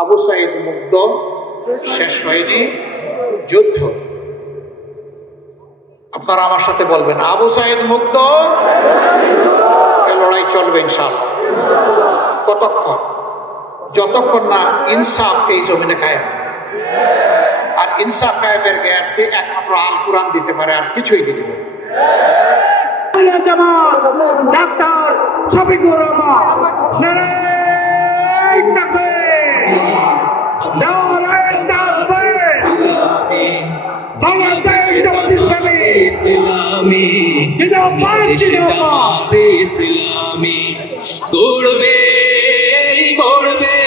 আবু সাইদ মুগ্ধ, শেষ হয়নি যুদ্ধ। আপনারা আমার সাথে বলবেন, আবু সাইদ মুগ্ধ, লড়াই চলবে ইনশাআল্লাহ। কতক্ষণ? যতক্ষণ না ইনসাফ এই জমিনে কায়েম। আর ইনসাফ কায়েমের গ্যারান্টি একমাত্র আল কোরআন দিতে পারে, আর কিছুই দিতে পারে। ডাক্তার শফিকুর রহমান, গড়বে গড়বে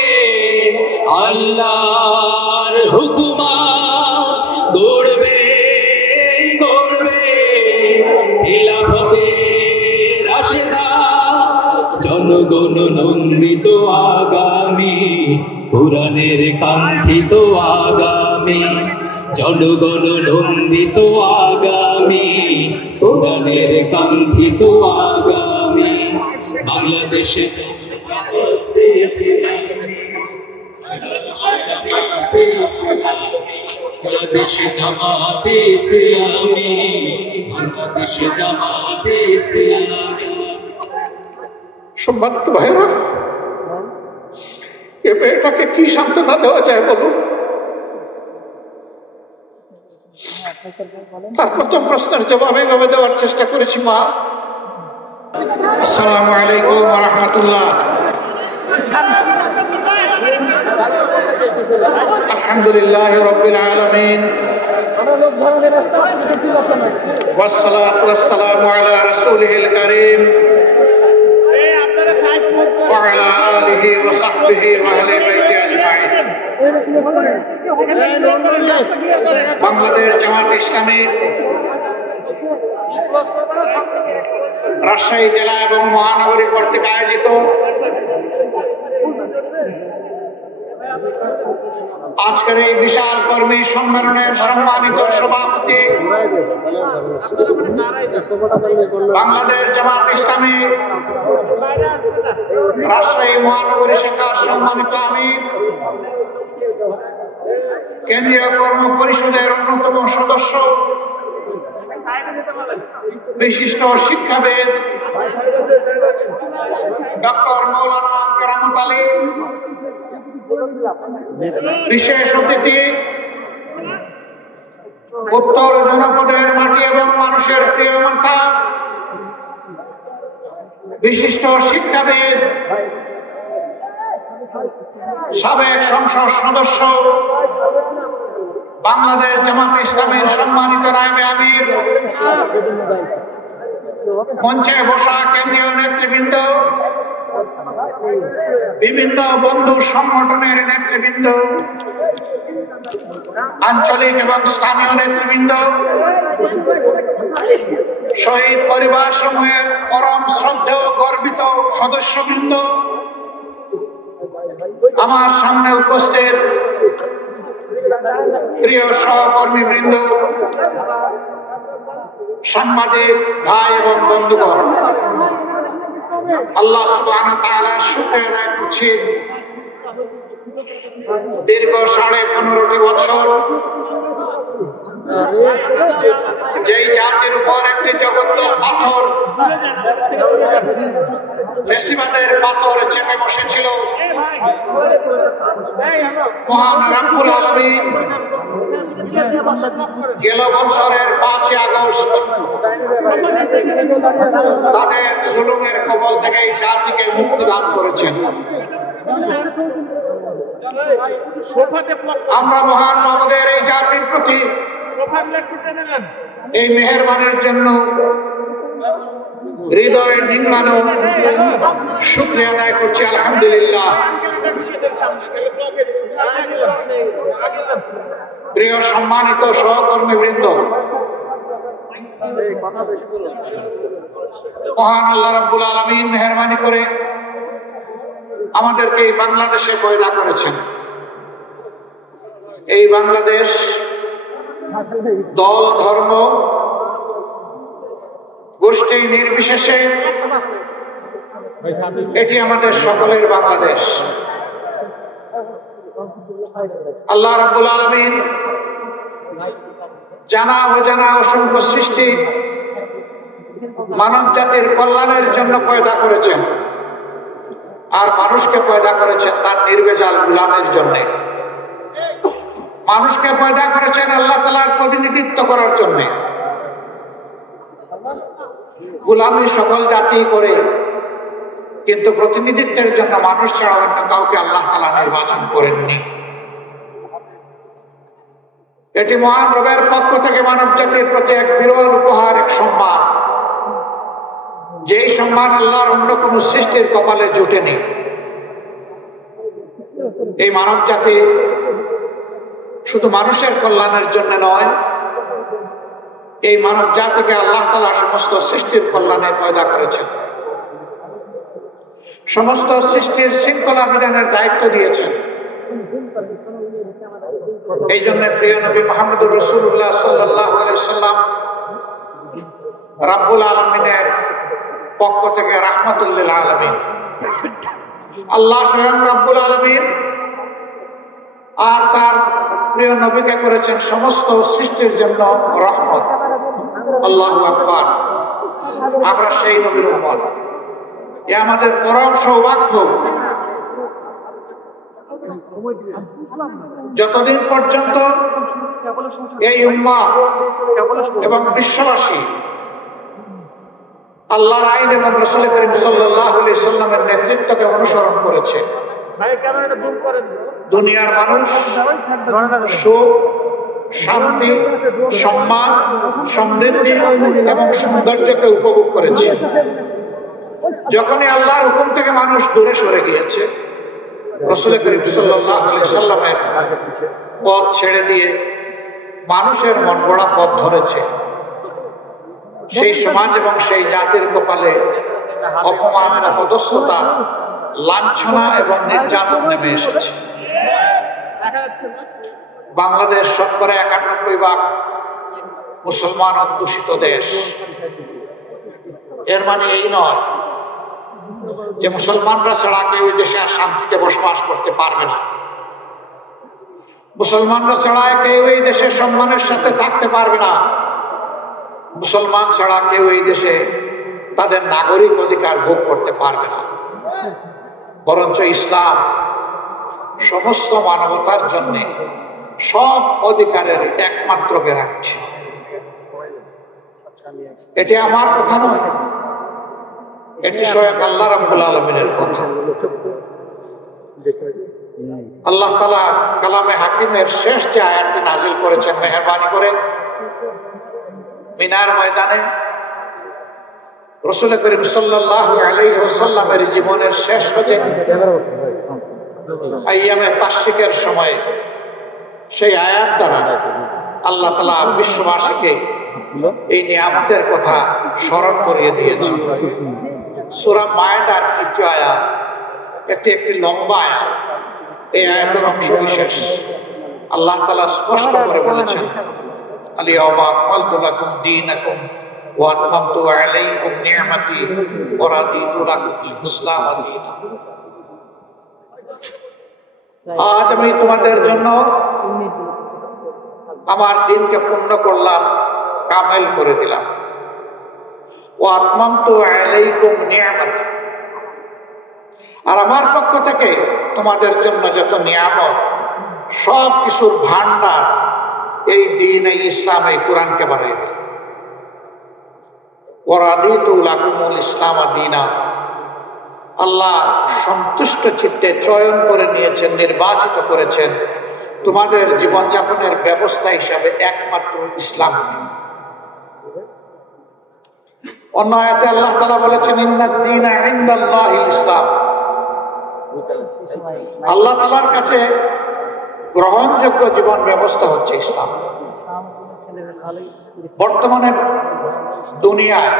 আল্লাহর হুকুমাত, গড়বে গড়বে খিলাফতের রাশেদা, জনগণ নন্দিত আগামী, কোরআনের কাঙ্ক্ষিত আগামী, জনগণ নন্দিত আগামী, কোরআনের কাঙ্ক্ষিত আগামী। বাংলাদেশে বাংলাদেশে জামাতে ইসলামী, বাংলাদেশে জামাতে ইসলামী। সম্মানিত ভাইরা, এ মেয়েটাকে কি সান্ত্বনা দেওয়া যায় বলুন? তার প্রথম প্রশ্নের জবাব এইভাবে দেওয়ার চেষ্টা করেছি, মা আসসালামু আলাইকুম ওয়া রাহমাতুল্লাহ। আলহামদুলিল্লাহি রাব্বিল আলামিন, ওয়াসসালাতু ওয়াসসালামু আলা রাসূলিহিল কারীম ওয়া আলা আলিহি ওয়া সাহবিহি ওয়া আহলি বাইতি আজমাইন। বাংলাদেশ জামাত ইসলামী রাজশাহী জেলা এবং মহানগরী কর্তৃক আয়োজিত আজকের এই বিশাল কর্মী সম্মেলনের সম্মানিত সভাপতি বাংলাদেশ জামাত ইসলামী রাজশাহী মহানগরী শাখার সম্মানিত আমির, কেন্দ্রীয় কর্ম পরিষদের অন্যতম সদস্য, বিশিষ্ট শিক্ষাবিদ ডক্টর মৌলানা কেরামত আলী, বিশেষ অতিথি উত্তর জনপদের মাটি এবং মানুষের প্রিয় মাতা, বিশিষ্ট শিক্ষাবিদ, সাবেক সংসদ সদস্য, বাংলাদেশ জামাত ইসলামীর সম্মানিত নায়েবে আমির, মঞ্চে বসা কেন্দ্রীয় নেতৃবৃন্দ, বিভিন্ন বন্ধু সংগঠনের নেতৃবৃন্দ, আঞ্চলিক এবং স্থানীয় নেতৃবৃন্দ, শহীদ পরিবার সমূহের পরম শ্রদ্ধেয় গর্বিত সদস্যবৃন্দ, আমার সামনে উপস্থিত প্রিয় সহকর্মীবৃন্দ, সাংবাদিক ভাই এবং বন্ধুগণ, আল্লাহ সুবহানাহু ওয়া তাআলার শুকরিয়া আদায় করছি। দীর্ঘ 15.5 বছর যেই জাতির উপর একটি জগদ্দল পাথর, ফেসিবাদের পাথর চেপে বসেছিল, মহান রব্বুল আলামিন গেল বছরের 5 আগস্ট তাদের জুলুমের কবল থেকে এই জাতিকে মুক্তি দান করেছেন। আমরা মহান মাহমুদের এই জাতির প্রতি এই মেহেরবানির জন্য হৃদয় নিংড়ানো শুকরিয়া আদায় করছি, আলহামদুলিল্লাহ। প্রিয় সম্মানিত সহকর্মীবৃন্দ, মহান আল্লাহ রাব্বুল আলামিন মেহেরবানি করে আমাদেরকে এই বাংলাদেশে পয়দা করেছেন। এই বাংলাদেশ দল, ধর্ম, গোষ্ঠী নির্বিশেষে এটি আমাদের সকলের বাংলাদেশ। আল্লাহ রাব্বুল আলামিন জানা অজানা অসংখ্য সৃষ্টি মানব জাতির কল্যাণের জন্য পয়দা করেছেন, আর মানুষকে পয়দা করেছেন তার নির্ভেজাল গোলামের জন্য। মানুষকে পয়দা করেছেন আল্লাহ তাআলার প্রতিনিধিত্ব করার জন্য। গোলামি সকল জাতি করে, কিন্তু প্রতিনিধিত্বের জন্য মানুষ ছাড়া অন্য কাউকে আল্লাহ তাআলা নির্বাচন করেননি। এটি মহান রবের পক্ষ থেকে মানব জাতির প্রতি এক বিরল উপহার, এক সম্মান, যেই সম্মান আল্লাহর অন্য কোন সৃষ্টির কপালে জুটেনি। এই মানব জাতি শুধু মানুষের কল্যাণের জন্য নয়, এই মানব জাতিকে আল্লাহ তাআলা সমস্ত সৃষ্টির কল্যাণে পয়দা করেছেন, সমস্ত সৃষ্টির শৃঙ্খলা বিধানের দায়িত্ব দিয়েছেন। এই জন্য প্রিয় নবী মুহাম্মদুর রাসূলুল্লাহ সাল্লাল্লাহু আলাইহি সাল্লাম রাব্বুল আলামিনের পক্ষ থেকে রাহমাতুল লিল আলামিন, আল্লাহ স্বয়ং রাব্বুল আলামিন আর তার প্রিয় নবীকে করেছেন সমস্ত সৃষ্টির জন্য রহমত। আল্লাহু আকবার। আমরা সেই নবীর উম্মত। এ আমাদের পরম সৌভাগ্য। যতদিন পর্যন্ত এই উম্মাহ এবং বিশ্ববাসী আল্লাহর আইন এবং রাসূল করিম সাল্লাল্লাহু আলাইহি সাল্লামের নেতৃত্বকে অনুসরণ করেছে, দুনিয়ার মানুষ সুখ, শান্তি, সম্মান, সমৃদ্ধি এবং সৌন্দর্যকে উপভোগ করেছে। যখনই আল্লাহর হুকুম থেকে মানুষ দূরে সরে গিয়েছে, রাসূল করিম সাল্লাল্লাহু আলাইহি সাল্লামের পথ ছেড়ে দিয়ে মানুষের মন গড়া পথ ধরেছে, সেই সমাজ এবং সেই জাতির কপালে অপমান, অপদস্থতা, লাঞ্ছনা এবং নির্যাতন নেমে এসেছে। বাংলাদেশ শতকরা ৯১% মুসলমান অধ্যুষিত দেশ। এর মানে এই নয় যে মুসলমানরা ছাড়া কেউ ওই দেশে আর শান্তিতে বসবাস করতে পারবে না, মুসলমানরা ছাড়া কেউ এই দেশে সম্মানের সাথে থাকতে পারবে না, মুসলমান ছাড়া কেউ এই দেশে তাদের নাগরিক অধিকার ভোগ করতে পারবে না। বরঞ্চ ইসলাম সমস্ত মানবতার জন্য সব অধিকারের একমাত্র গ্যারান্টি। এটি আমার কথা নয়, এটি স্বয়ং আল্লাহ রাব্বুল আলামিনের কথা। আল্লাহ তাআলা কালামে হাকিমের শেষ যে আয়াতটি নাযিল করেছেন মেহেরবানি করে, মিনার ময়দানে রাসূল করিম সাল্লাল্লাহু আলাইহি ওয়াসাল্লামের জীবনের শেষ হজে আইয়ামে তাশরিকের সময় সেই আয়াত দ্বারা আল্লাহ তাআলা বিশ্ববাসীকে এই নিয়ামতের কথা স্মরণ করিয়ে দিয়েছেন। সূরা মায়েদার ৩য় আয়াত একটি লম্বা আয়াত। এই আয়াতের অংশ বিশেষ আল্লাহ তাআলা স্পষ্ট করে বলেছেন, আল-ইয়াওমা আকমালতু লাকুম দীনাকুম ওয়া আতমামতু আলাইকুম নি'মাতি ওয়া রাদিতু লাকুমুল ইসলাম দীনা। আজ আমি তোমাদের জন্য আমার দিনকে পূর্ণ করলাম, কামেল করে দিলাম। ওয়া আতমামতু আলাইকুম নি'মাতি, আর আমার পক্ষ থেকে তোমাদের জন্য যত নিয়ামত, সব কিছুর ভান্ডার এই দিন, এই ইসলাম, এই কোরআনকে বানিয়ে দিল। ওয়া রাদিতু লাকুমুল ইসলাম দীনা, আল্লাহ সন্তুষ্ট চিত্তে চয়ন করে নিয়েছেন, নির্বাচিত করেছেন তোমাদের জীবনযাপনের ব্যবস্থা হিসাবে একমাত্র ইসলাম। অন্য আয়াতে আল্লাহ তাআলা বলেছেন, ইন্নাদ দীনা ইনদাল্লাহিল ইসলাম, আল্লাহ তাআলার কাছে গ্রহণযোগ্য জীবন ব্যবস্থা হচ্ছে ইসলাম। বর্তমানে দুনিয়ায়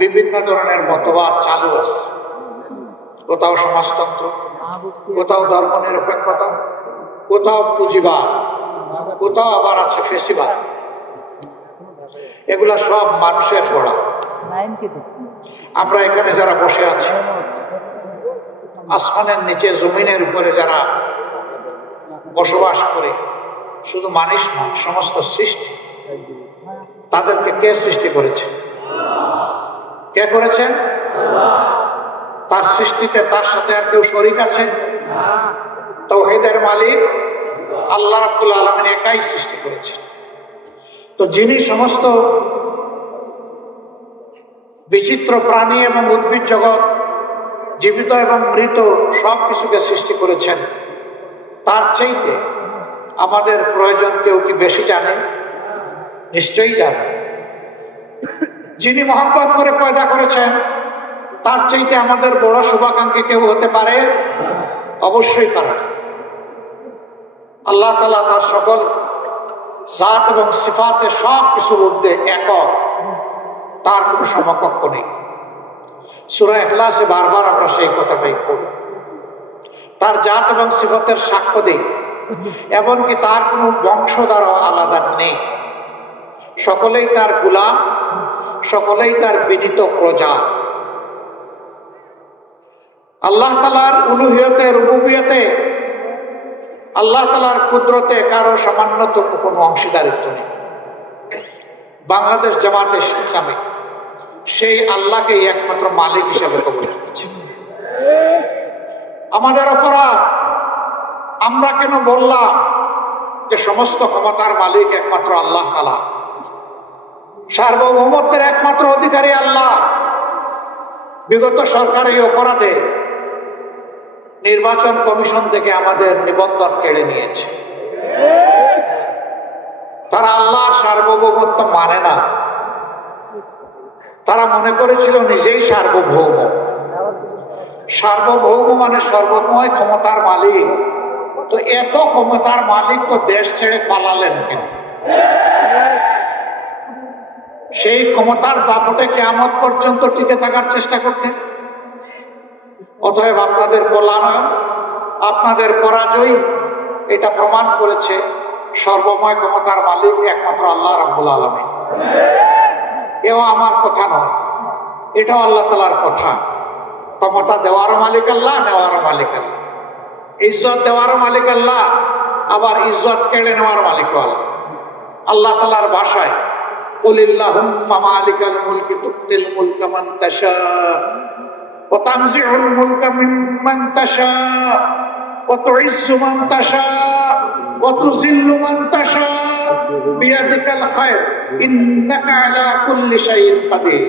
বিভিন্ন ধরনের মতবাদ চালু আছে, কোথাও সমাজতন্ত্র, কোথাও ধর্ম নিরপেক্ষতা, কোথাও পুঁজিবাদ, কোথাও আবার আছে ফেসিবাদ। এগুলা সব মানুষের গড়া। আমরা এখানে যারা বসে আছি, আসমানের নিচে জমিনের উপরে যারা বসবাস করে, শুধু মানুষ নয়, সমস্ত সৃষ্টি, তাদেরকে কে সৃষ্টি করেছে? কে করেছেন? তার সৃষ্টিতে তার সাথে আর কেউ শরীক আছে? তাওহীদের মালিক আল্লাহ রাব্বুল আলামিন একাই সৃষ্টি করেছেন। তো যিনি সমস্ত বিচিত্র প্রাণী এবং উদ্ভিদ জগৎ, জীবিত এবং মৃত সব কিছুকে সৃষ্টি করেছেন, তার চাইতে আমাদের প্রয়োজন কেউ কি বেশি জানে? নিশ্চয়ই জানে। যিনি মহব্বত করে পয়দা করেছেন, তার চাইতে আমাদের বড় শুভাকাঙ্ক্ষী কেউ হতে পারে? অবশ্যই পারে। আল্লাহ তাআলা তার সকল জাত এবং সিফাতে সব কিছুর ঊর্ধ্বে একক, তার কোনো সমকক্ষ নেই। সূরা ইখলাসে বারবার আমরা সেই কথাটাই পড়ি। তার জাত এবং সিফাতের সাক্ষ্য দেই, এমনকি তার কোনো বংশধারও আলাদা নেই। সকলেই তার গোলাম, সকলেই তার বিনীত প্রজা। আল্লাহ তাআলার উলুহিয়তে, রুবুবিয়তে, আল্লাহ তাআলার কুদরতে কারো সামান্যতম কোনো অংশীদারিত্ব নেই। বাংলাদেশ জামাতে ইসলামী সেই আল্লাহকেই একমাত্র মালিক হিসাবে কবুল করেছে। আমাদের অপরাধ, আমরা কেন বললাম যে সমস্ত ক্ষমতার মালিক একমাত্র আল্লাহ তাআলা, সার্বভৌমত্বের একমাত্র অধিকারী আল্লাহ? বিগত সরকার এই অপরাধে নির্বাচন কমিশন থেকে আমাদের নিবন্ধন কেড়ে নিয়েছে। তারা আল্লাহর সার্বভৌমত্ব মানে না। তারা মনে করেছিল নিজেই সার্বভৌম। সার্বভৌম মানে সর্বময় ক্ষমতার মালিক। তো এত ক্ষমতার মালিক তো দেশ ছেড়ে পালালেন কেন? সেই ক্ষমতার দাপটে কিয়ামত পর্যন্ত টিকে থাকার চেষ্টা করতেন। অতএব আপনাদের পলায়ন, আপনাদের পরাজয় এটা প্রমাণ করেছে সর্বময় ক্ষমতার মালিক একমাত্র আল্লাহ রাব্বুল আলামিন। এও আমার কথা নয়, এটাও আল্লাহ তাআলার কথা। ক্ষমতা দেওয়ারও মালিক আল্লাহ, নেওয়ারও মালিক আল্লাহ। ইজ্জত দেওয়ারও মালিক আল্লাহ, আবার ইজ্জত কেড়ে নেওয়ার মালিক আল্লাহ। আল্লাহ তাআলার ভাষায় কুলিল্লাহুম্মা মালিকাল মুলকি তুতিল মুলকা মান তাশা ওয়া তানজিউল মুলকা মিম্মান তাশা ওয়া তুইজ্জু মান তাশা ওয়া তুযিল্লু মান তাশা বিয়াদিকাল খায়র ইন্নাকা আলা কুল্লি শাইইন কাদির।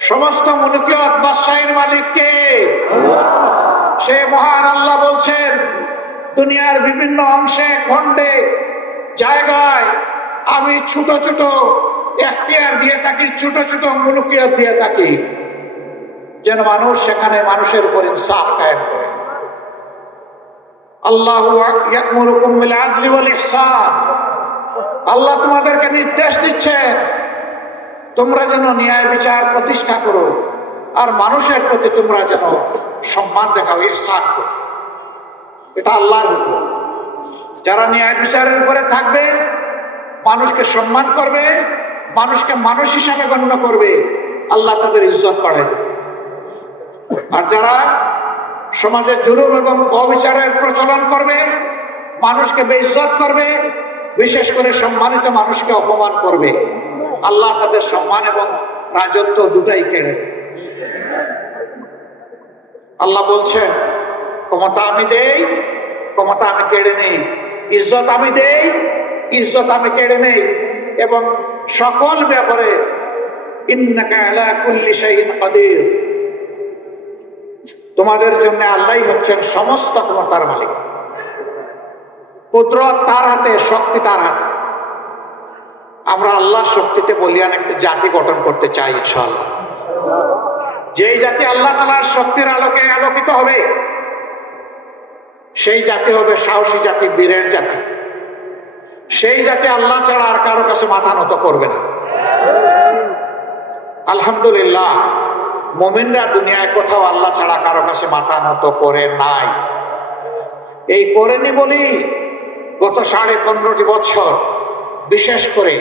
সমস্ত মুলকিয়ত বাদশাহীর মালিক কে? সে মহান আল্লাহ বলছেন, দুনিয়ার বিভিন্ন অংশে, খণ্ডে, জায়গায় আমি ছোট ছোট এখতিয়ার দিয়ে থাকি, ছোট ছোট মুলকিয়ত দিয়ে থাকি, যেন মানুষ সেখানে মানুষের উপর ইনসাফ কায়েম করে। আল্লাহু ইয়া'মুরুকুম বিল আদলি ওয়াল ইহসান। আল্লাহ তোমাদেরকে নির্দেশ দিচ্ছেন তোমরা যেন ন্যায় বিচার প্রতিষ্ঠা করো, আর মানুষের প্রতি তোমরা যেন সম্মান দেখাও, ইহসান করো। এটা আল্লাহর হুকুম। যারা ন্যায় বিচারের উপরে থাকবে, মানুষকে সম্মান করবে, মানুষকে মানুষ হিসাবে গণ্য করবে, আল্লাহ তাদের ইজ্জত বাড়াবে। আর যারা সমাজে জুলুম এবং অবিচারের প্রচলন করবে, মানুষকে বেইজ্জত করবে, বিশেষ করে সম্মানিত মানুষকে অপমান করবে, আল্লাহ তাদের সম্মান এবং রাজত্ব দুটাই কেড়ে নেবে। আল্লাহ বলছেন, ক্ষমতা আমি দেই, ক্ষমতা আমি কেড়ে নেই, ইজ্জত আমি দেই, ইজ্জত আমি কেড়ে নেই, এবং সকল ব্যাপারে ইন্নাকা আলা কুল্লি শাইইন কাদির। তোমাদের জন্য আল্লাহই হচ্ছেন সমস্ত ক্ষমতার মালিক। কুদরত তার হাতে, শক্তি তার হাতে। আমরা আল্লাহর শক্তিতে বলিয়ান একটা জাতি গঠন করতে চাই ইনশাআল্লাহ। যেই জাতি আল্লাহ তাআলার শক্তির আলোকে আলোকিত হবে, সেই জাতি হবে সাহসী জাতি, বীরের জাতি। সেই জাতি আল্লাহ ছাড়া আর কারো কাছে মাথা নত করবে না। আলহামদুলিল্লাহ, মুমিনরা দুনিয়ায় কোথাও আল্লাহ ছাড়া কারো কাছে মাথা নত করে নাই। এই করেনি বলি গত 15.5 বছর বিশেষ করে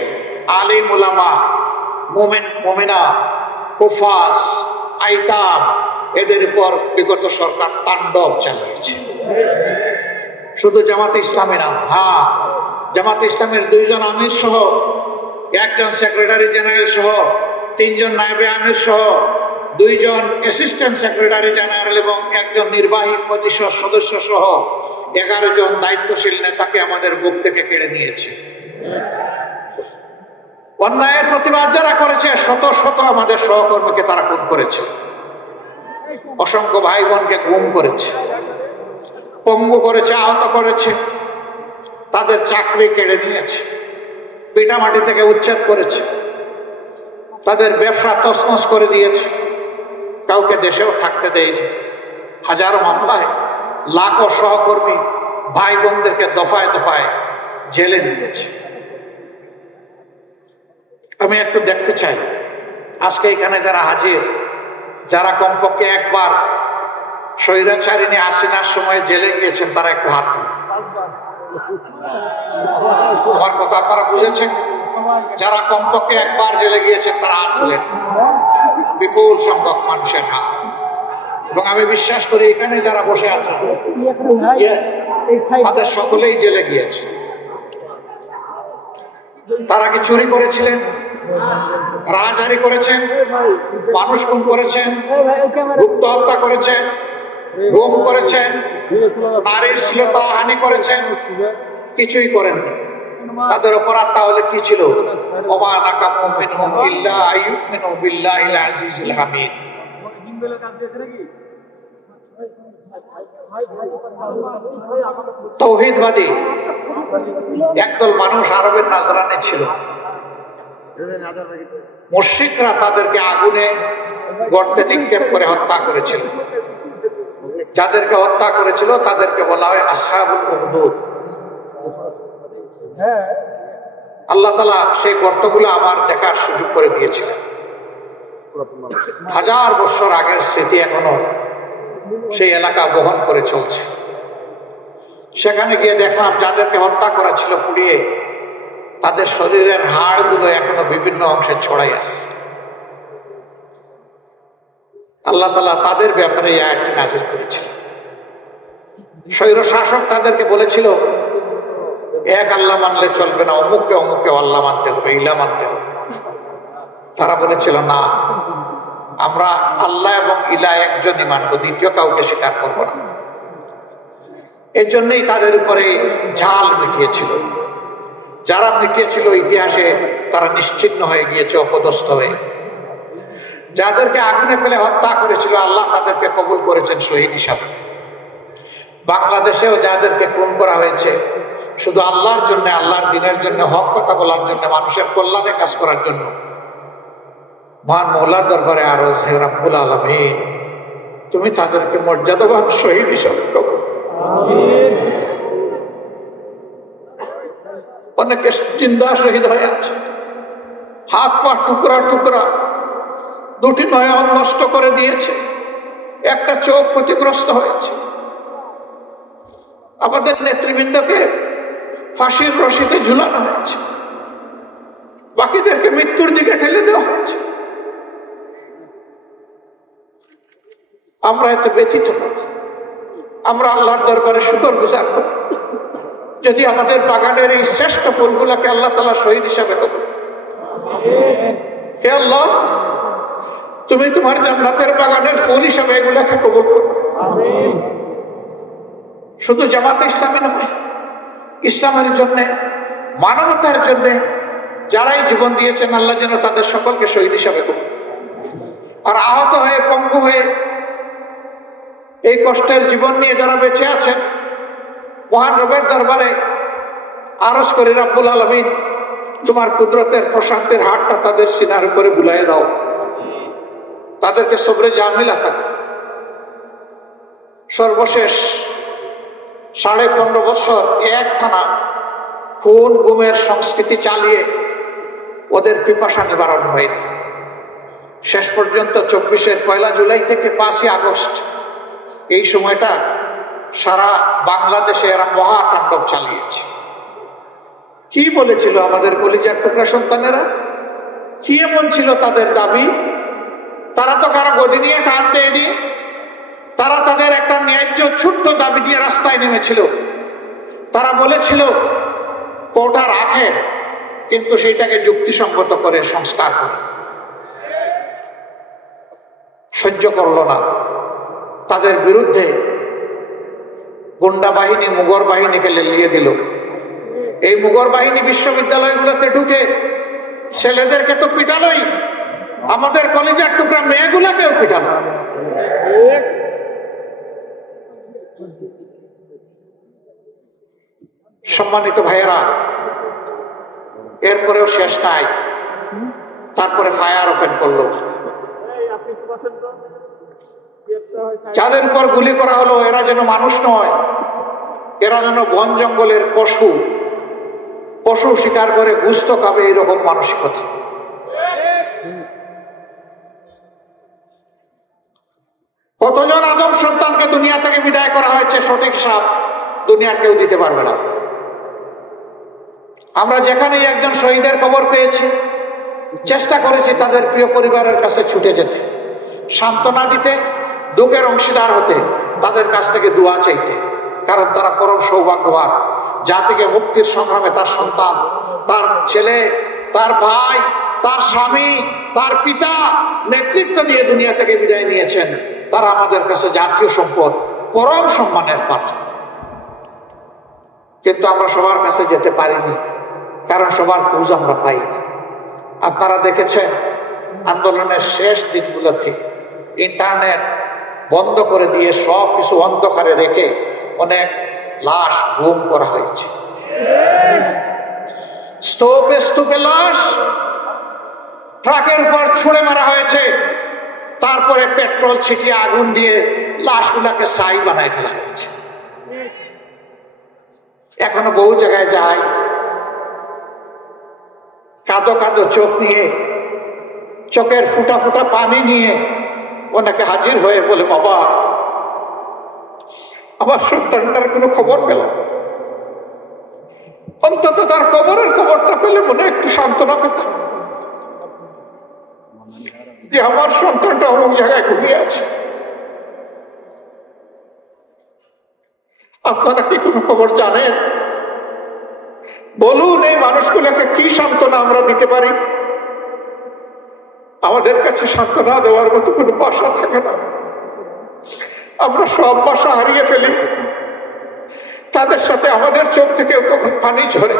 আলিম উলামা, মুমিন মুমিনা, হুফাজ, আইতাম, এদের উপর বিগত সরকার তাণ্ডব চালিয়েছে। শুধু জামাতে ইসলামী না, হ্যাঁ, জামাতে ইসলামের 2 জন আমির সহ, 1 জন সেক্রেটারি জেনারেল সহ, 3 জন নায়েবে আমির সহ, 2 জন অ্যাসিস্ট্যান্ট সেক্রেটারি জেনারেল এবং 1 জন নির্বাহী পরিষদ সদস্য সহ 11 জন দায়িত্বশীল নেতাকে আমাদের বুক থেকে কেড়ে নিয়েছে। অন্যায়ের প্রতিবাদ যারা করেছে, শত শত আমাদের সহকর্মীকে তারা খুন করেছে, অসংখ্য ভাই বোনকে গুম করেছে, পঙ্গু করেছে, আহত করেছে, তাদের চাকরি কেড়ে নিয়েছে, পিটামাটি থেকে উচ্ছেদ করেছে, তাদের ব্যবসা তছনছ করে দিয়েছে, কাউকে দেশেও থাকতে দেয়নি। হাজারো মামলায় লাখো সহকর্মী ভাই বোনদেরকে দফায় দফায় জেলে নিয়েছে। আমি একটু দেখতে চাই আজকে এখানে যারা হাজির, যারা কমপক্ষে একবার স্বৈরাচারিণী হাসিনার সময় জেলে গিয়েছেন, তারা একটু হাত তুলুন। আমার কথা আপনারা বুঝেছেন? যারা কমপক্ষে একবার জেলে গিয়েছেন তারা হাত তুলেন। বিপুল সংখ্যক মানুষের হাত। এবং আমি বিশ্বাস করি এখানে যারা বসে আছেন তাদের সকলেই জেলে গিয়েছে। তারা কি চুরি করেছিলেন, রাহাজারি করেছেন, মানুষ খুন করেছেন, গুপ্ত হত্যা করেছেন, গুম করেছেন, নারীর শ্লীলতাহানি করেছেন? কিছুই করেননি। তাদের অপরাধ তাহলে কি ছিল? ওমা নাকাফু মিনহুম ইল্লা আইয়ুমিনু বিল্লাহিল আজিজিল হামিদ। তৌহিদবাদী একদল মানুষ আরবের নাজরানে ছিল। মুশরিকরা তাদেরকে আগুনে গর্তে নিক্ষেপ করে হত্যা করেছিল। যাদেরকে হত্যা করেছিল তাদেরকে বলা হয় আসহাবুল উখদুদ। আল্লাহ তাআলা সেই গর্তগুলো আমার দেখার সুযোগ করে দিয়েছিলেন। 1000 বছর আগের স্মৃতি এখনো সেই এলাকা বহন করে চলছে। সেখানে গিয়ে দেখলাম যাদেরকে হত্যা করা ছিল পুড়িয়ে, তাদের শরীরের হাড়গুলো এখনো বিভিন্ন অংশে ছড়াই আছে। আল্লাহ তাআলা তাদের ব্যাপারে এই আয়াতটি নাযিল করেছিল। স্বৈর শাসক তাদেরকে বলেছিল এক আল্লাহ মানলে চলবে না, অমুককে অমুককে আল্লাহ মানতে হবে, ইলা মানতে হবে। তারা বলেছিল না, আমরা আল্লাহ এবং ইলা একজনই মানবো, দ্বিতীয় কাউকে স্বীকার করবো না। এর জন্যই তাদের উপরে ঝাল মিটিয়েছিল। যারা মিটিয়েছিল ইতিহাসে তারা নিশ্চিহ্ন হয়ে গিয়েছে, অপদস্থ হয়ে। যাদেরকে আগুনে ফেলে হত্যা করেছিল আল্লাহ তাদেরকে কবুল করেছেন শহীদ হিসাবে। বাংলাদেশেও যাদেরকে খুন করা হয়েছে শুধু আল্লাহর জন্য, আল্লাহর দিনের জন্য, হক কথা বলার জন্য, মানুষের কল্যাণে কাজ করার জন্য, মহান মওলার দরবারে আরজ হে রব্বুল আলামিন, তুমি তাদেরকে মর্যাদাবান শহীদ হিসাবে কবুল। অনেকে জিন্দা শহীদ হয়ে আছে, হাত পা টুকরা টুকরা, 2টি নয়ন নষ্ট করে দিয়েছে, একটা চোখ ক্ষতিগ্রস্ত হয়েছে। আমাদের নেতৃবৃন্দকে ফাঁসির রশিতে ঝুলানো হয়েছে, বাকিদেরকে মৃত্যুর দিকে ঠেলে দেওয়া হয়েছে। আমরা এত ব্যথিত নই। আমরা আল্লাহর দরবারে শুকর গুজার করি যদি আমাদের বাগানের এই শ্রেষ্ঠ ফুলগুলাকে আল্লাহ তাআলা শহীদ হিসাবে কবুল। হে আল্লাহ, তুমি তোমার জান্নাতের বাগানের ফুল হিসাবে এগুলাকে কবুল করো। শুধু জামাতে ইসলামী নয়, ইসলামের জন্য, মানবতার জন্য যারাই জীবন দিয়েছেন আল্লাহ যেন তাদের সকলকে শহীদ হিসাবে কবুল। আর আহত হয়ে, পঙ্গু হয়ে, এই কষ্টের জীবন নিয়ে যারা বেঁচে আছেন, মহান রবের দরবারে আরজ করি রব্বুল আলামিন, তোমার কুদরতের প্রশান্তের হাতটা তাদের সিনার উপরে বুলাইয়ে দাও, তাদেরকে সবরে জামিল আতা। সর্বশেষ 15.5 বছর একটানা খুন গুমের সংস্কৃতি চালিয়ে ওদের পিপাসা নিবারণ হয়নি। শেষ পর্যন্ত 24-এর 1 জুলাই থেকে 5ই আগস্ট এই সময়টা সারা বাংলাদেশে এরা মহাতাণ্ডব চালিয়েছে। কি বলেছিল আমাদের কলিজার টুকরা সন্তানেরা? কি এমন ছিল তাদের দাবি? তারা তো কারো গদি নিয়ে টান দেয়নি, তারা তাদের একটা ন্যায্য ছোট্ট দাবি নিয়ে রাস্তায় নেমেছিল। তারা বলেছিল কোটা রাখেন, কিন্তু সেইটাকে যুক্তিসঙ্গত করে সংস্কার করে। সহ্য করল না, তাদের বিরুদ্ধে গুন্ডা বাহিনী মুগর বাহিনীকে লেলিয়ে দিল। এই মুগর বাহিনী বিশ্ববিদ্যালয়গুলোতে ঢুকে ছেলেদেরকে তো পিটালোই, আমাদের কলেজের টুকরা মেয়েগুলাকেও পিটালো। সম্মানিত ভাইয়েরা, এরপরেও শেষ নাই, তারপরে ফায়ার ওপেন করলো। যাদের উপর গুলি করা হলো এরা যেন মানুষ নয়, এরা যেন বন জঙ্গলের পশু, পশু শিকার করে গুস্ত খাবে, এইরকম মানসিকতা। কতজন আদম সন্তানকে দুনিয়া থেকে বিদায় করা হয়েছে সঠিক হিসাব দুনিয়ার কেউ দিতে পারবে না। আমরা যেখানেই একজন শহীদের খবর পেয়েছি চেষ্টা করেছি তাদের প্রিয় পরিবারের কাছে ছুটে যেতে, সান্ত্বনা দিতে, দুঃখের অংশীদার হতে, তাদের কাছ থেকে দোয়া চাইতে, কারণ তারা পরম সৌভাগ্যবান। জাতিকে মুক্তির সংগ্রামে তার সন্তান, তার ছেলে, তার ভাই, তার স্বামী, তার পিতা নেতৃত্ব দিয়ে দুনিয়া থেকে বিদায় নিয়েছেন। তারা আমাদের কাছে জাতীয় সম্পদ, পরম সম্মানের পাত্র। কিন্তু আমরা সবার কাছে যেতে পারিনি, কারণ সবার খোঁজ আমরা পাইনি। আপনারা দেখেছেন আন্দোলনের শেষ দিকগুলোতে ইন্টারনেট বন্ধ করে দিয়ে সব কিছু অন্ধকারে রেখে অনেক লাশ গুম করা হয়েছে। স্তূপে স্তূপে লাশ ট্রাকের উপর ছুঁড়ে মারা হয়েছে, তারপরে পেট্রোল ছিটিয়ে আগুন দিয়ে লাশগুলাকে ছাই বানায় ফেলা হয়েছে। এখনো বহু জায়গায় যায়, কাঁদো কাঁদো চোখ নিয়ে, চোখের ফুটা ফুটা পানি নিয়ে ওনাকে হাজির হয়ে বলে, বাবা আমার সন্তানটার কোনো খবর পেলাম, অন্তত তার কবরের খবরটা পেলে মনে একটু সান্ত্বনা পেতাম যে আমার সন্তানটা অমুক জায়গায় ঘুমিয়ে আছে। আপনারা কি কোনো খবর জানেন? বলুন, এই মানুষগুলোকে কি সান্ত্বনা আমরা দিতে পারি? আমাদের কাছে সান্ত্বনা দেওয়ার মতো কোনো ভাষা থাকে না। আমরা সব ভাষা হারিয়ে ফেলি। তাদের সাথে আমাদের চোখ থেকেও তখন পানি ঝরে।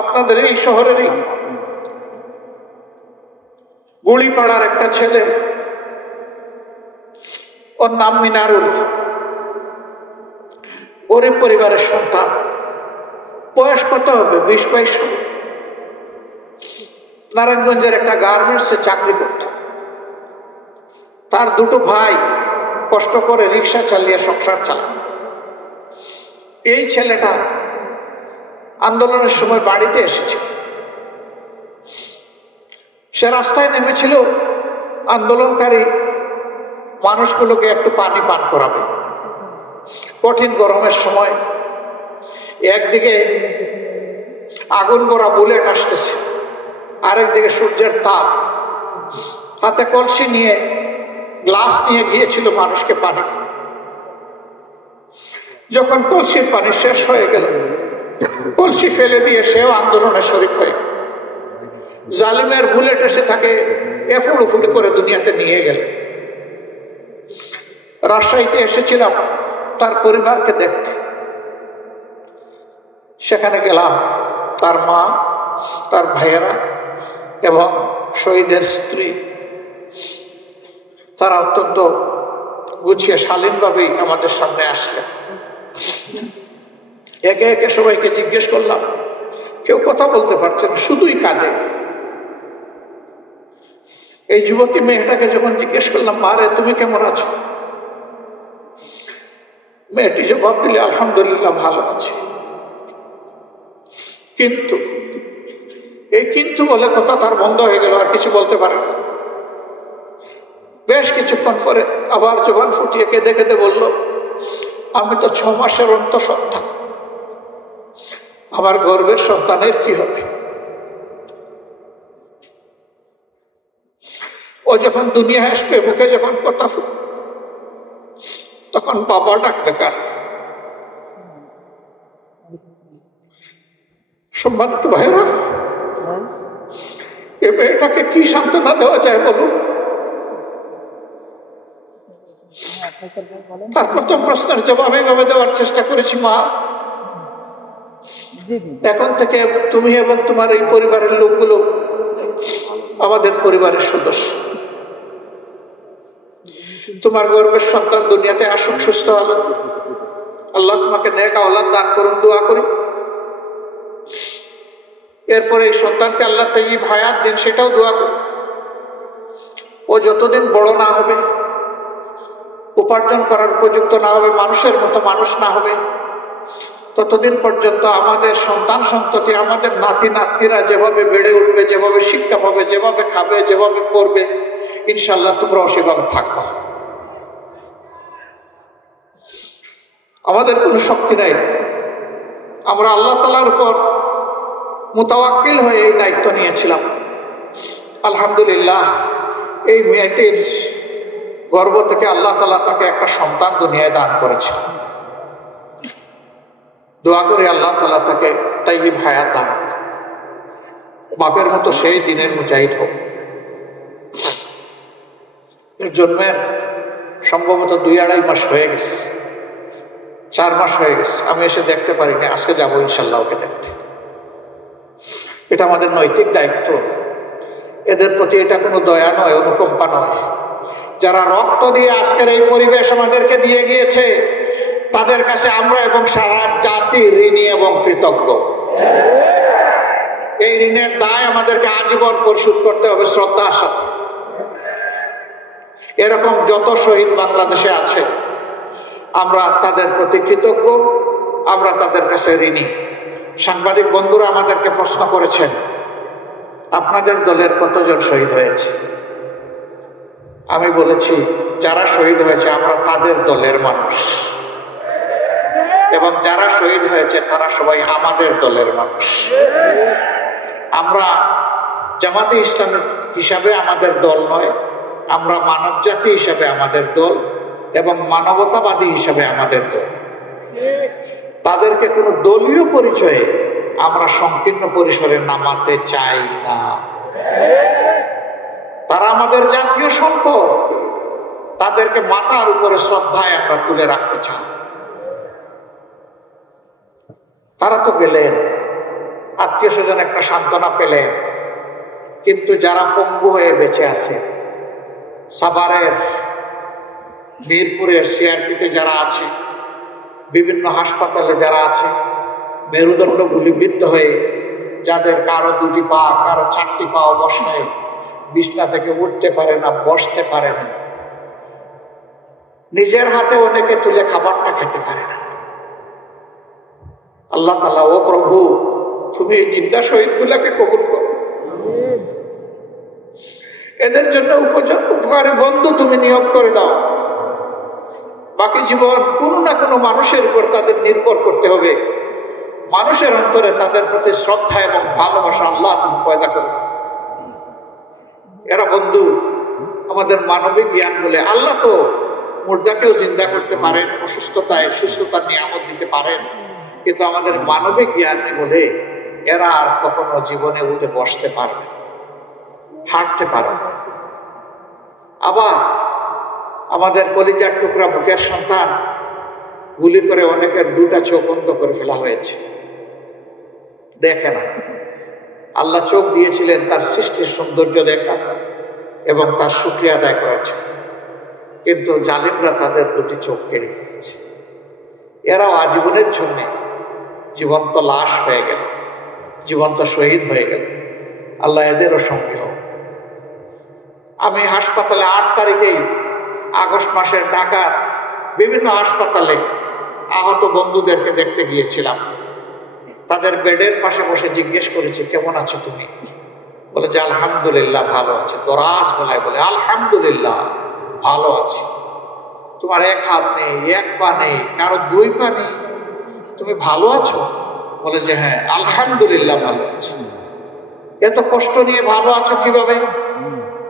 আপনাদের এই শহরেরই গুড়িপাড়ার একটা ছেলে, ওর নাম মিনারুল, গরিব পরিবারের সন্তান, বয়স কত হবে, 20-22। নারায়ণগঞ্জের একটা গার্মেন্টসে চাকরি করত। তার দুটো ভাই কষ্ট করে রিক্সা চালিয়ে সংসার চালান। এই ছেলেটা আন্দোলনের সময় বাড়িতে এসেছিল। সে রাস্তায় নেমেছিল আন্দোলনকারী মানুষগুলোকে একটু পানি পান করাবে। কঠিন গরমের সময় একদিকে আগুন ভরা বুলেট আসতেছে, আরেকদিকে সূর্যের তাপ। হাতে কলসি নিয়ে, গ্লাস নিয়ে গিয়েছিল মানুষকে পানি। যখন কলসির পানি শেষ হয়ে গেল, কলসি ফেলে দিয়ে সেও আন্দোলনে শরিক হয়ে জালিমের বুলেট এসে তাকে এফুড় উফুড় করে দুনিয়াতে নিয়ে গেল। রাজশাহীতে এসেছিলাম তার পরিবারকে দেখতে। সেখানে গেলাম, তার মা, তার ভাইয়েরা এবং শহীদের স্ত্রী, তারা অত্যন্ত গুছিয়ে শালীনভাবেই আমাদের সামনে আসলেন। একে একে সবাইকে জিজ্ঞেস করলাম, কেউ কথা বলতে পারছে না, শুধুই কাঁদে। এই যুবতী মেয়েটাকে যখন জিজ্ঞেস করলাম, মারে তুমি কেমন আছো, মেয়েটি জবাব দিলে, আলহামদুলিল্লাহ ভালো আছে। কিন্তু এই কিন্তু বলে কথা তার বন্ধ হয়ে গেল, আর কিছু বলতে পারে না। বেশ কিছুক্ষণ পরে আবার জবান ফুটিয়ে কেঁদে কেঁদে বলল, আমি তো 6 মাসের অন্তঃসত্ত্বা, আমার গর্ভের সন্তানের কি হবে? ও যখন দুনিয়া আসবে, মুখে যখন কথা তখন বাবা ডাকবে কার? সম্মানিত ভাইরা, এ মেয়েটাকে কি সান্ত্বনা দেওয়া যায় বলুন? তার প্রথম প্রশ্নের জবাব এইভাবে দেওয়ার চেষ্টা করেছি, মা এখন থেকে তুমি এবং তোমার এই পরিবারের লোকগুলো আমাদের পরিবারের সদস্য। তোমার গর্বের সন্তান দুনিয়াতে আসুক সুস্থ হালত, আল্লাহ তোমাকে নেক আওলাদ দান করুন, দোয়া করি। এরপরে এই সন্তানকে আল্লাহ তাইয়্যিব হায়াত দিন, সেটাও দোয়া করি। ও যতদিন বড় না হবে, উপার্জন করার উপযুক্ত না হবে, মানুষের মতো মানুষ না হবে, ততদিন পর্যন্ত আমাদের সন্তান সন্ততি, আমাদের নাতি নাতনিরা যেভাবে বেড়ে উঠবে, যেভাবে শিক্ষা পাবে, যেভাবে খাবে, যেভাবে পড়বে, ইনশাল্লাহ তোমরাও সেভাবে থাকবা। আমাদের কোনো শক্তি নাই, আমরা আল্লাহ তাআলার উপর মুতাওয়াক্কিল হয়ে এই দায়িত্ব নিয়েছিলাম। আলহামদুলিল্লাহ, এই মেয়েটির গর্ভ থেকে আল্লাহ তাআলা তাকে একটা সন্তান দুনিয়ায় দান করেছে। দোয়া করে আল্লাহ তাআলা তাকে তাইয়্যিব হায়াত দান, বাপের মতো সেই দিনের মুজাহিদ হোক। এর জন্মের সম্ভবত 2-2.5 মাস হয়ে গেছে, 4 মাস হয়ে গেছে। আমি এসে দেখতে পারিনি, আজকে যাবো ইনশাল্লাহ ওকে দেখতে। এটা আমাদের নৈতিক দায়িত্ব। এদের প্রতি এটা কোনো দয়া নয়, অনুকম্পা নয়। যারা রক্ত দিয়ে আজকের এই পরিবেশ আমাদেরকে দিয়ে গিয়েছে, তাদের কাছে আমরা এবং সারা জাতি ঋণী এবং কৃতজ্ঞ। এই ঋণের দায় আমাদেরকে আজীবন পরিশোধ করতে হবে শ্রদ্ধার সাথে। এরকম যত শহীদ বাংলাদেশে আছে, আমরা তাদের প্রতি কৃতজ্ঞ, আমরা তাদের কাছে ঋণী। সাংবাদিক বন্ধুরা আমাদেরকে প্রশ্ন করেছেন, আপনাদের দলের কতজন শহীদ হয়েছে? আমি বলেছি, যারা শহীদ হয়েছে আমরা তাদের দলের মানুষ, এবং যারা শহীদ হয়েছে তারা সবাই আমাদের দলের মানুষ। আমরা জামাতে ইসলামী হিসাবে আমাদের দল নয়, আমরা মানব জাতি হিসাবে আমাদের দল, এবং মানবতাবাদী হিসাবে আমাদের দল। তাদেরকে কোনো দলীয় পরিচয়ে আমরা সংকীর্ণ পরিসরে নামাতে চাই না। তারা আমাদের জাতীয় সম্পদ, তাদেরকে মাথার উপরে শ্রদ্ধায় আমরা তুলে রাখতে চাই। তারা তো গেলেন, আত্মীয় স্বজন একটা সান্ত্বনা পেলেন, কিন্তু যারা পঙ্গু হয়ে বেঁচে আছে, সাভারের, মিরপুরের সিআরপিতে যারা আছে, বিভিন্ন হাসপাতালে যারা আছে, মেরুদণ্ড গুলিবিদ্ধ হয়ে, যাদের কারো 2টি পা, কারো 4টি পা অবস্থায়, বিছনা থেকে উঠতে পারে না, বসতে পারে না, নিজের হাতে অনেকে তুলে খাবারটা খেতে পারে না। আল্লাহ তাআলা, ও প্রভু, তুমি এই জিন্দা শহীদ গুলাকে কবুল করো। এদের জন্য উপকারী বন্ধু তুমি নিয়োগ করে দাও। বাকি জীবন কোনো না কোনো মানুষের উপর তাদের নির্ভর করতে হবে। মানুষের অন্তরে তাদের প্রতি শ্রদ্ধা এবং ভালোবাসা আল্লাহ তুমি পয়দা করে দাও। এরা বন্ধু, আমাদের মানবিক জ্ঞান বলে, আল্লাহ তো মুর্দাকেও জিন্দা করতে পারেন, অসুস্থতায় সুস্থতার নিয়ামত দিতে পারেন, কিন্তু আমাদের মানবিক জ্ঞান বলে এরা আর কখনো জীবনে উঠে বসতে পারবে না, হাঁটতে পারবে না। আবার আমাদের কলিজার টুকরা বুকের সন্তান, গুলি করে অনেকের 2টা চোখ বন্ধ করে ফেলা হয়েছে, দেখে না। আল্লাহ চোখ দিয়েছিলেন তার সৃষ্টির সৌন্দর্য দেখা এবং তার শুকরিয়া আদায় করার জন্য, কিন্তু জালিমরা তাদের 2টি চোখ কেড়ে নিয়েছে। এরাও আজীবনের জন্য জীবন্ত লাশ হয়ে গেল, জীবন্ত শহীদ হয়ে গেল। আল্লাহ এদেরও সঙ্গে হোক। আমি হাসপাতালে 8 তারিখেই আগস্ট মাসের ঢাকার বিভিন্ন হাসপাতালে আহত বন্ধুদেরকে দেখতে গিয়েছিলাম। তাদের বেডের পাশে বসে জিজ্ঞেস করেছি, কেমন আছো তুমি? বলে যে আলহামদুলিল্লাহ ভালো আছে। দরাজ গলায় বলে, আলহামদুলিল্লাহ ভালো আছে। তোমার 1 হাত নেই, 1 পা নেই, কারো 2 পা নেই, তুমি ভালো আছো? বলে যে হ্যাঁ আলহামদুলিল্লাহ ভালো আছি। এত কষ্ট নিয়ে ভালো আছো কিভাবে?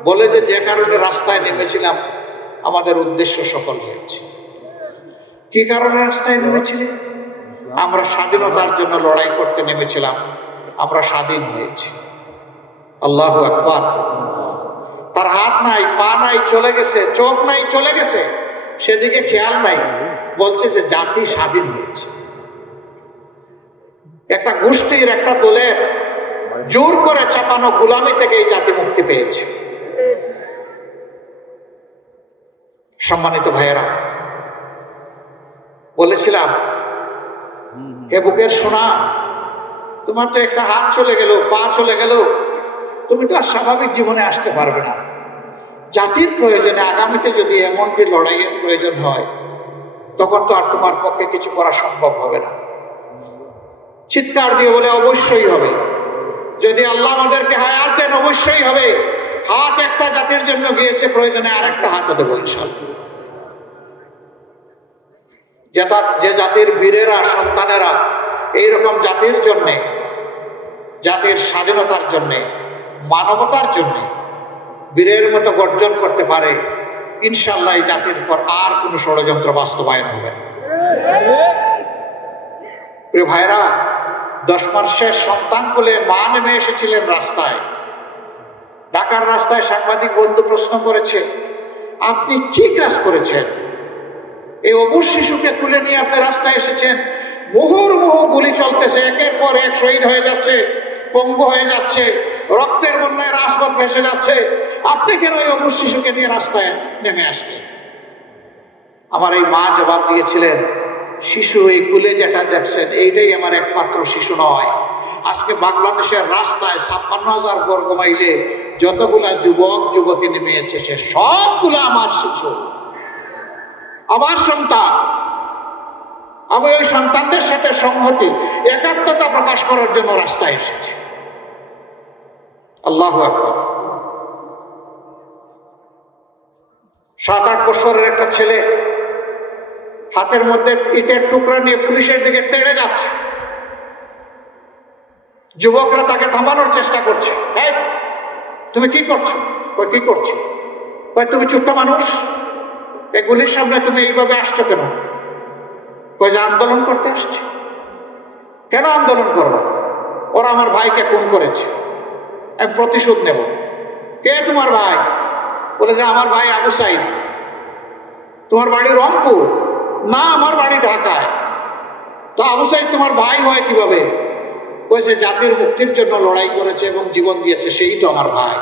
বলে যে কারণে রাস্তায় নেমেছিলাম আমাদের উদ্দেশ্য সফল হয়েছে। কি কারণে রাস্তায় নেমেছিলেন? আমরা স্বাধীনতার জন্য লড়াই করতে নেমেছিলাম, আমরা স্বাধীন হয়েছি। আল্লাহু আকবার। তার হাত নাই, পা নাই, চলে গেছে, চোখ নাই, চলে গেছে, সেদিকে খেয়াল নাই, বলছে যে জাতি স্বাধীন হয়েছে। একটা গোষ্ঠীর, একটা দলের জোর করে চাপানো গোলামি থেকে এই জাতি মুক্তি পেয়েছে। সম্মানিত ভাইয়েরা, বলেছিলাম এ বুকের সোনা, তোমার তো একটা হাত চলে গেল, পা চলে গেল, তুমি তো আর স্বাভাবিক জীবনে আসতে পারবে না। জাতির প্রয়োজনে আগামীতে যদি এমনটি লড়াইয়ের প্রয়োজন হয়, তখন তো আর তোমার পক্ষে কিছু করা সম্ভব হবে না। চিৎকার দিয়ে বলে অবশ্যই হবে। যদি আল্লাহ আমাদেরকে হায়াত দেন, অবশ্যই হবে। হাত একটা জাতির জন্য গিয়েছে, প্রয়োজনে আরেকটা হাতও দেবো ইনশাআল্লাহ। যে জাতির বীরেরা, সন্তানেরা এইরকম জাতির জন্যে, জাতির স্বাধীনতার জন্যে, মানবতার জন্যে বীরের মতো গর্জন করতে পারে, ইনশাআল্লাহ এই জাতির পর আর কোনো ষড়যন্ত্র বাস্তবায়ন হবে না। প্রিয় ভাইরা, 10 মাসের সন্তান কোলে মা নেমে এসেছিলেন রাস্তায়। ঢাকার রাস্তায় সাংবাদিক বন্ধু প্রশ্ন করেছে, আপনি কি কাজ করেছেন? এই অবুঝ শিশুকে তুলে নিয়ে আপনি রাস্তায় এসেছেন, মুহুর্মুহু গুলি চলতেছে, একের পর এক শহীদ হয়ে যাচ্ছে, পঙ্গু হয়ে যাচ্ছে, রক্তের বন্যায় রাজপথ ভেসে যাচ্ছে, আপনি কেন এই অবুঝ শিশুকে নিয়ে রাস্তায় নেমে আসলেন? আমার এই মা জবাব দিয়েছিলেন, শিশু এই কুলে যেটা দেখছেন, এইটাই আমার একমাত্র শিশু নয়। আজকে বাংলাদেশের রাস্তায় 56,000 বর্গ মাইলে যতগুলা যুবক যুবতী নেমেছে, সে সবগুলো আমার শিশু, আমার সন্তান। আমি ওই সন্তানদের সাথে সংহতি, একাত্মতা প্রকাশ করার জন্য রাস্তায় এসেছি। আল্লাহু আকবার। 7-8 বছরের একটা ছেলে হাতের মধ্যে ইটের টুকরা নিয়ে পুলিশের দিকে তেড়ে যাচ্ছে। যুবকরা তাকে থামানোর চেষ্টা করছে। এই, তুমি কি করছো? কই কি করছো? কই তুমি ছোট্ট মানুষ, এগুলির সামনে তুমি এইভাবে আসছো কেন? কই যে আন্দোলন করতে আসছে। কেন আন্দোলন করবো? ওরা আমার ভাইকে খুন করেছে, আমি প্রতিশোধ নেব। কে তোমার ভাই? বলে যে আমার ভাই আবু সাইদ। তোমার বাড়ি রংপুর? না, আমার বাড়ি ঢাকায়। তো আবু সাইদ তোমার ভাই হয় কিভাবে? কয়েছে জাতির মুক্তির জন্য লড়াই করেছে এবং জীবন দিয়েছে, সেই তো আমার ভাই।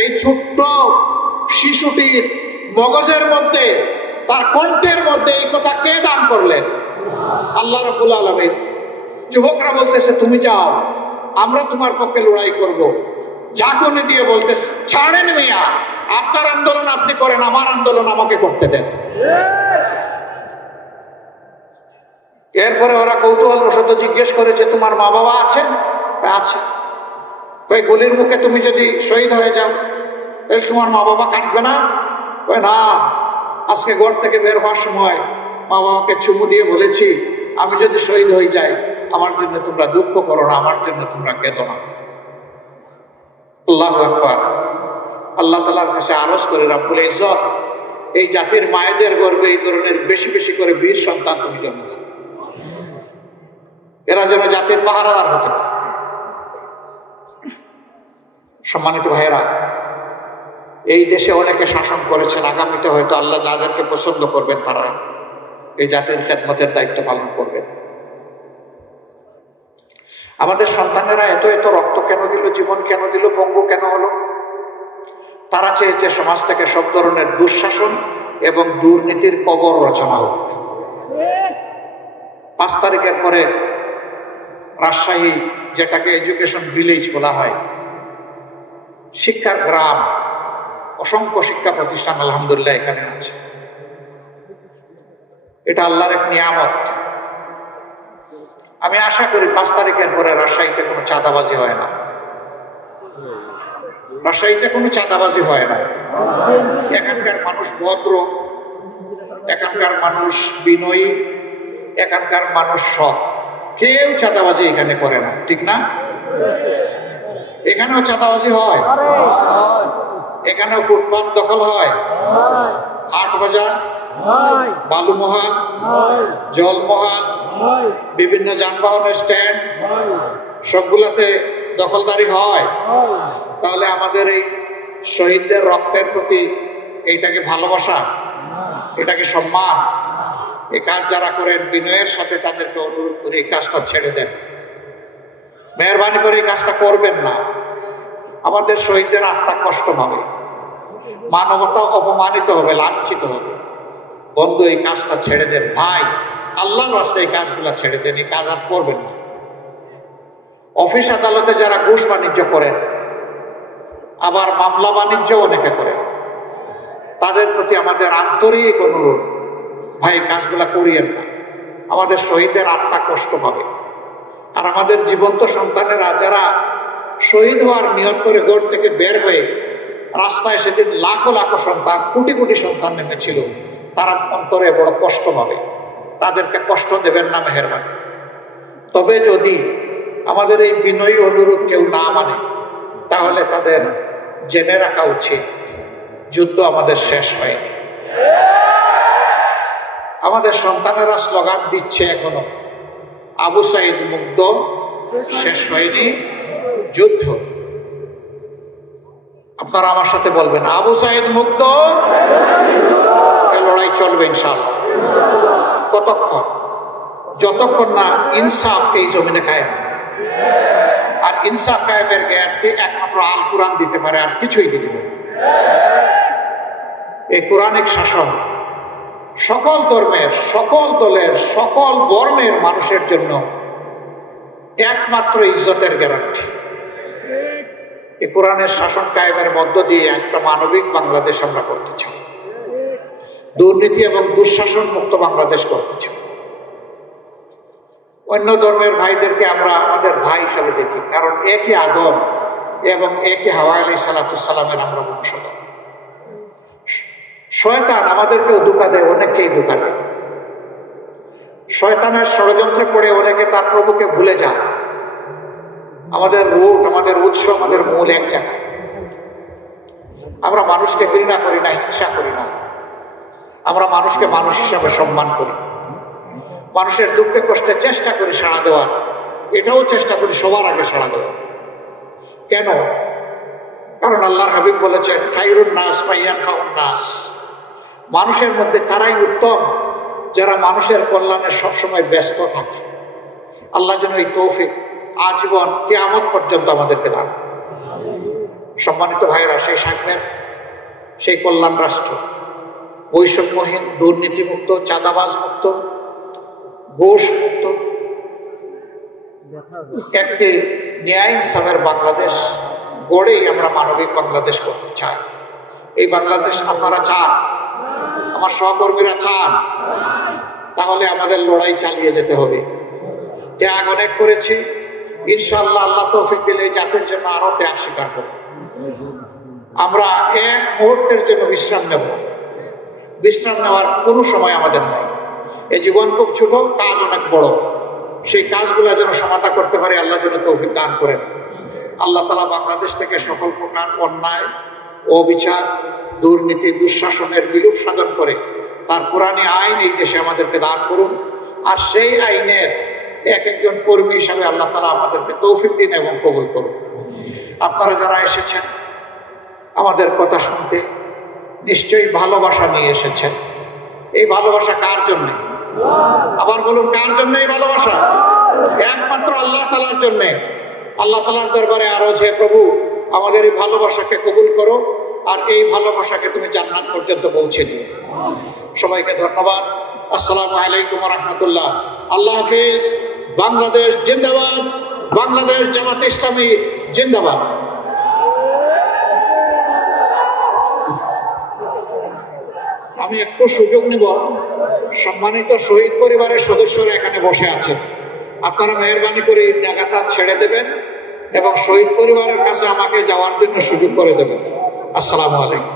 এই ছোট্ট শিশুটির মগজের মধ্যে, তার কণ্ঠের মধ্যে এই কথা কে দান করলেন? আল্লাহ রাব্বুল আলামিন। যুবকরা বলতেছে, তুমি যাও, আমরা তোমার পক্ষে লড়াই করব। ঝাঁকুনি দিয়ে বলতেছে, ছাড়েন মিয়া, আপনার আন্দোলন আপনি করেন, আমার আন্দোলন আমাকে করতে দেন। এরপরে ওরা কৌতূহল বশত জিজ্ঞেস করেছে, তোমার মা বাবা আছেন? আছে। ওই গুলির মুখে তুমি যদি শহীদ হয়ে যাও, তাহলে তোমার মা বাবা কাঁদবে না? না, আজকে ঘর থেকে বের হওয়ার সময় মা বাবাকে চুমু দিয়ে বলেছি, আমি যদি শহীদ হয়ে যাই, আমার জন্য তোমরা দুঃখ করো না, আমার জন্য তোমরা কেঁদো না। আল্লাহু আকবার। আল্লাহ তাআলার কাছে আরজ করে, রব্বুল ইজ্জত, এই জাতির মায়েদের গর্ভে এই ধরনের বেশি বেশি করে বীর সন্তান তুমি জন্ম দাও, এরা যেন জাতির পাহারাদার হতে পারে। সম্মানিত ভাইয়েরা, এই দেশে অনেকে শাসন করেছেন, আগামীতে হয়তো আল্লাহ যাদেরকে পছন্দ করবেন তারা এই জাতির খেদমতের দায়িত্ব পালন করবেন। আমাদের সন্তানেরা এত এত রক্ত কেন দিল, জীবন কেন দিল, পঙ্গু কেন হলো? তারা চেয়েছে সমাজ থেকে সব ধরনের দুঃশাসন এবং দুর্নীতির কবর রচনা হোক। 5 তারিখের পরে রাজশাহী, যেটাকে এডুকেশন ভিলেজ বলা হয়, শিক্ষার গ্রাম, অসংখ্য শিক্ষা প্রতিষ্ঠান আলহামদুলিল্লাহ এখানে আছে। এটা আল্লাহর এক নিয়ামত। আমি আশা করি 5 তারিখের পরে রাজশাহীতে কোনো চাঁদাবাজি হয় না। রাজশাহীতে কোনো চাঁদাবাজি হয় না। এখানকার মানুষ ভদ্র, এখানকার মানুষ বিনয়ী, এখানকার মানুষ সৎ। কেউ চাঁদাবাজি এখানে করে না, ঠিক না? এখানেও চাঁদাবাজি হয়, এখানেও ফুটপাত দখল হয়, হাট বাজার, বালুমহাল, জলমহাল, বিভিন্ন যানবাহনের স্ট্যান্ড সবগুলাতে দখলদারি হয়। তাহলে আমাদের এই শহীদদের রক্তের প্রতি এইটাকে ভালোবাসা, এটাকে সম্মান। এই কাজ যারা করেন বিনয়ের সাথে তাদেরকে অনুরোধ করে এই কাজটা ছেড়ে দেন, মেহরবানি করে এই কাজটা করবেন না। আমাদের শহীদদের আত্মা কষ্ট পাবে, মানবতা অপমানিত হবে, লাঞ্ছিত হবে। বন্ধু এই কাজটা ছেড়ে দেন ভাই, আল্লাহর রাস্তায় এই কাজগুলা ছেড়ে দেন, এই কাজ আর করবেন না। অফিস আদালতে যারা ঘুষ বাণিজ্য করেন, আবার মামলা বাণিজ্য অনেকে করেন, তাদের প্রতি আমাদের আন্তরিক অনুরোধ, ভাই কাজগুলা করিয়েন না। আমাদের শহীদদের আত্মা কষ্ট পাবে। আর আমাদের জীবন্ত সন্তানেরা যারা শহীদ হওয়ার নিয়ত করে গড় থেকে বের হয়ে রাস্তায় সেদিন লাখো লাখো সন্তান, কোটি কোটি সন্তান নেমেছিল, তারা অন্তরে বড় কষ্ট পাবে। তাদেরকে কষ্ট দেবেন না মেহেরবানি। তবে যদি আমাদের এই বিনয়ী অনুরোধ কেউ না মানে, তাহলে তাদের জেনে রাখা উচিত যুদ্ধ আমাদের শেষ হয়নি। আমাদের সন্তানেরা স্লোগান দিচ্ছে এখনো, আবু সাইদ মুগ্ধ, শেষ হয়নি যুদ্ধ। আপনারা আমার সাথে বলবেন, আবু সাইদ মুগ্ধ, লড়াই চলবে ইনশাআল্লাহ। কতক্ষণ? যতক্ষণ না ইনসাফ এই জমিনে কায়েম। আর ইনসাফ কায়েমের গ্যারান্টি একমাত্র আল কোরআন দিতে পারে, আর কিছুই দিতে পারে। এই কোরআনিক শাসন সকল ধর্মের, সকল দলের, সকল বর্ণের মানুষের জন্য একমাত্র ইজ্জতের গ্যারান্টি। এই কোরআনের শাসন কায়েমের মধ্য দিয়ে একটা মানবিক বাংলাদেশ আমরা করতে চাই, দুর্নীতি এবং দুঃশাসন মুক্ত বাংলাদেশ করতে চাই। অন্য ধর্মের ভাইদেরকে আমরা আমাদের ভাই হিসাবে দেখি, কারণ একই আদম এবং একই হাওয়া আলাইহিস সালামের আমরা বংশধর। শয়তান আমাদেরকেও ধোঁকা দেয়, অনেককেই ধোঁকা দেয়। শয়তানের ষড়যন্ত্রে পড়ে অনেকে তার প্রভুকে ভুলে যায়। আমাদের রুট, আমাদের উৎস, আমাদের মূল এক জায়গায়। আমরা মানুষকে ঘৃণা করি না, হিংসা করি না। আমরা মানুষকে মানুষ হিসাবে সম্মান করি। মানুষের দুঃখে কষ্টে চেষ্টা করি সাড়া দেওয়ার, এটাও চেষ্টা করি সবার আগে সাড়া দেওয়ার। কেন? কারণ আল্লাহর হাবিব বলেছেন, খায়রুন নাস মাইয়ানফাউন নাস, মানুষের মধ্যে তারাই উত্তম যারা মানুষের কল্যাণে সবসময় ব্যস্ত থাকে। আল্লাহ যেন এই তৌফিক আজীবন কিয়ামত পর্যন্ত আমাদেরকে দান। সম্মানিত ভাইরা, সেই সামনের সেই কল্যাণ রাষ্ট্র, বৈষম্যহীন, দুর্নীতিমুক্ত, চাঁদাবাজ মুক্ত, ঘুষ মুক্ত একটি ন্যায় ইনসাফের বাংলাদেশ গড়েই আমরা মানবিক বাংলাদেশ করতে চাই। এই বাংলাদেশ আপনারা চান, আমার সহকর্মীরা চান, তাহলে আমাদের লড়াই চালিয়ে যেতে হবে। ত্যাগ অনেক করেছি, ইনশাআল্লাহ আল্লাহ তৌফিক দিলে এই জাতির জন্য আরো ত্যাগ স্বীকার করব। আমরা এক মুহূর্তের জন্য বিশ্রাম নেব। বিশ্রাম নেওয়ার কোনো সময় আমাদের নেই। এই জীবন খুব ছোট, কাজ অনেক বড়। সেই কাজগুলো যেন সমাধা করতে পারে আল্লাহ যেন তৌফিক দান করেন। আল্লাহ তাআলা বাংলাদেশ থেকে সকল প্রকার অন্যায়, অবিচার, দুর্নীতি, দুঃশাসনের বিলোপ সাধন করে তার কোরআনী আইন এই দেশে আমাদেরকে দান করুন। আর সেই আইনের এক একজন কর্মী হিসাবে আল্লাহ তাআলা আমাদেরকে তৌফিক দিন এবং কবুল করুন। আপনারা যারা এসেছেন আমাদের কথা শুনতে, নিশ্চয়ই ভালোবাসা নিয়ে এসেছেন। এই ভালোবাসা কার জন্য? আবার বলুন, কার জন্য এই ভালোবাসা? একমাত্র আল্লাহ তাআলার জন্য। আল্লাহ তাআলার দরবারে আরজ, হে প্রভু, আমাদের এই ভালোবাসাকে কবুল করো, আর এই ভালোবাসাকে তুমি জান্নাত পর্যন্ত পৌঁছে দিও। সবাইকে ধন্যবাদ। আসসালামু আলাইকুম ওয়া রাহমাতুল্লাহ। আল্লাহ হাফেজ। বাংলাদেশ জিন্দাবাদ। বাংলাদেশ জামাতে ইসলামী জিন্দাবাদ। আমি একটু সুযোগ নিব, সম্মানিত শহীদ পরিবারের সদস্যরা এখানে বসে আছেন, আপনারা মেহরবানি করে এই জায়গাটা ছেড়ে দেবেন এবং শহীদ পরিবারের কাছে আমাকে যাওয়ার জন্য সুযোগ করে দেবেন। আসসালামু আলাইকুম।